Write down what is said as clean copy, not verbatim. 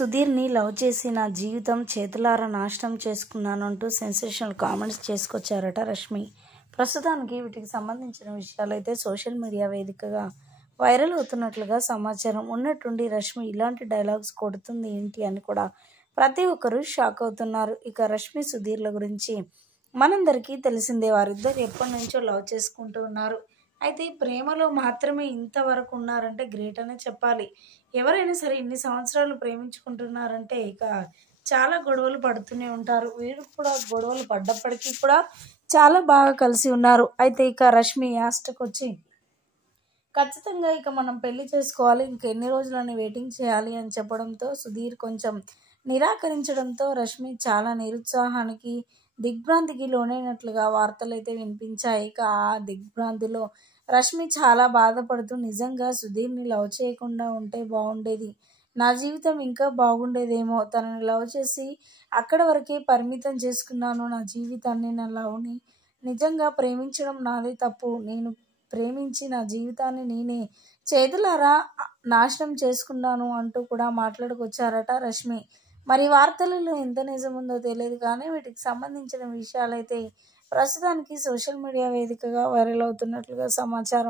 సుధీర్ని love చేసి నా జీవితం చేతులారా నాశనం చేసుకున్నాను అంటూ సెన్సేషనల్ కామెంట్స్ చేసుకొచ్చారట రష్మి. ప్రస్తుతానికి వీటికి సంబంధించిన విషయాలైతే సోషల్ మీడియా వేదికగా వైరల్ అవుతున్నట్లుగా సమాచారం. ఉన్నట్టుండి రష్మి ఇలాంటి డైలాగ్స్ కొడుతుంది ఏంటి అని కూడా ప్రతి ఒక్కరూ షాక్ అవుతున్నారు. ఇక రష్మి సుధీర్ల గురించి మనందరికీ తెలిసిందే. వారిద్దరు ఎప్పటి నుంచో లవ్ చేసుకుంటూ ఉన్నారు. అయితే ప్రేమలో మాత్రమే ఇంతవరకు ఉన్నారంటే గ్రేట్ అనే చెప్పాలి. ఎవరైనా సరే ఇన్ని సంవత్సరాలు ప్రేమించుకుంటున్నారంటే ఇక చాలా గొడవలు పడుతూనే ఉంటారు. వీరు కూడా గొడవలు పడ్డప్పటికీ కూడా చాలా బాగా కలిసి ఉన్నారు. అయితే ఇక రష్మి యాస్టకు వచ్చి ఖచ్చితంగా ఇక మనం పెళ్లి చేసుకోవాలి, ఇంకెన్ని రోజులని వెయిటింగ్ చేయాలి అని చెప్పడంతో సుధీర్ కొంచెం నిరాకరించడంతో రష్మి చాలా నిరుత్సాహానికి దిగ్భ్రాంతికి లోనైనట్లుగా వార్తలైతే వినిపించాయి. ఇక ఆ దిగ్భ్రాంతిలో రష్మి చాలా బాధపడుతూ నిజంగా సుధీర్ని లవ్ చేయకుండా ఉంటే బాగుండేది, నా జీవితం ఇంకా బాగుండేదేమో, తనని లవ్ చేసి అక్కడ వరకే పరిమితం చేసుకున్నాను నా జీవితాన్ని, నా లవ్ని. నిజంగా ప్రేమించడం నాదే తప్పు, నేను ప్రేమించి నా జీవితాన్ని నేనే చేతులారా నాశనం చేసుకున్నాను అంటూ కూడా మాట్లాడుకొచ్చారట రష్మి. మరి వార్తలలో ఎంత నిజం ఉందో తెలియదు కానీ వీటికి సంబంధించిన విషయాలైతే ప్రస్తుతానికి సోషల్ మీడియా వేదికగా వైరల్ అవుతున్నట్లుగా సమాచారం.